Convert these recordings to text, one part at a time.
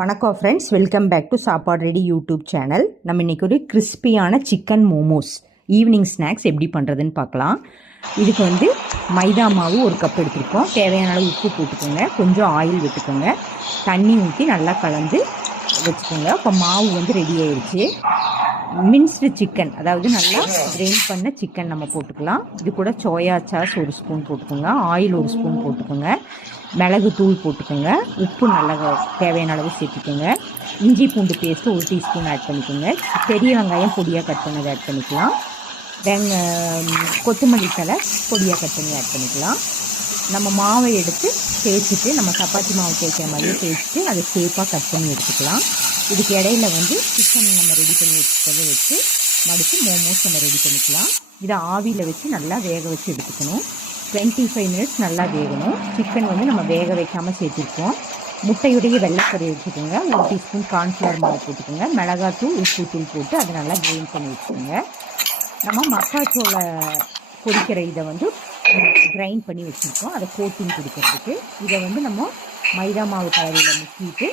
வணக்கம் friends, welcome back to சாப்பாடு ready YouTube channel. நம்ம இன்றைக்கி ஒரு கிறிஸ்பியான சிக்கன் மோமோஸ் ஈவினிங் ஸ்நாக்ஸ் எப்படி பண்ணுறதுன்னு பார்க்கலாம். இதுக்கு வந்து மைதா மாவு ஒரு கப் எடுத்துருக்கோம். தேவையான அளவு உப்பு போட்டுக்கோங்க, கொஞ்சம் ஆயில் விட்டுக்கோங்க, தண்ணி ஊற்றி நல்லா கலந்து வச்சுக்கோங்க. இப்போ மாவு வந்து ரெடி ஆயிடுச்சு. மின்ஸ்டு சிக்கன், அதாவது நல்லா கிரைண்ட் பண்ண சிக்கன் நம்ம போட்டுக்கலாம். இது கூட சோயா சாஸ் ஒரு ஸ்பூன் போட்டுக்கோங்க, ஆயில் ஒரு ஸ்பூன் போட்டுக்கோங்க, மிளகு தூள் போட்டுக்கோங்க, உப்பு நல்லா தேவையான அளவு சேர்த்துக்கோங்க, இஞ்சி பூண்டு பேஸ்ட்டு ஒரு டீஸ்பூன் ஆட் பண்ணிக்கோங்க, பெரிய வெங்காயம் பொடியாக கட் பண்ணதை ஆட் பண்ணிக்கலாம், கொத்தமல்லி தழை பொடியாக கட் பண்ணி ஆட் பண்ணிக்கலாம். நம்ம மாவை எடுத்து தேய்ச்சிட்டு, நம்ம சப்பாத்தி மாவு தேய்க்கிற மாதிரியே தேய்ச்சிட்டு அதை ஷேப்பாக கட் பண்ணி எடுத்துக்கலாம். இதுக்கு இடையில வந்து சிக்கன் நம்ம ரெடி பண்ணி வச்சுக்கிறத வச்சு மடித்து மோமோஸ் நம்ம ரெடி பண்ணிக்கலாம். இதை ஆவியில் வச்சு நல்லா வேக வச்சு எடுத்துக்கணும். 25 மினிட்ஸ் நல்லா வேகணும். சிக்கன் வந்து நம்ம வேக வைக்காமல் சேர்த்துருக்கோம். முட்டையுடைய வெள்ளைக்கறி வச்சுக்கோங்க, ஒரு டீஸ்பூன் கார்ன்ஃப்ளவர் மாவு போட்டுக்கோங்க, மிளகாத்தூள் உப்பு தூள் போட்டு அதை நல்லா கிரைண்ட் பண்ணி வச்சுக்கோங்க. நம்ம மக்காச்சோள பொரிக்கிற இதை வந்து கிரைண்ட் பண்ணி வச்சுருக்கோம், அதை கோட்டிங் கொடுக்கறதுக்கு. இதை வந்து நம்ம மைதா மாவு கலவையில் முக்கிட்டு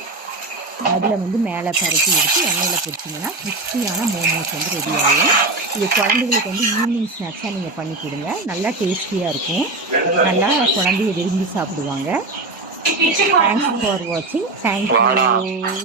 அதில் வந்து மேலே பரட்டி எடுத்து எண்ணெயில் பொரிச்சிங்கன்னா கிறிஸ்பியான மோமோஸ் வந்து ரெடி ஆகும். இது குழந்தைகளுக்கு வந்து ஈவினிங் ஸ்நாக்ஸாக நீங்கள் பண்ணி கொடுங்க, நல்லா டேஸ்டியாக இருக்கும், நல்லா குழந்தைய விரும்பி சாப்பிடுவாங்க. தேங்க்ஸ் ஃபார் வாட்சிங். தேங்க்யூ.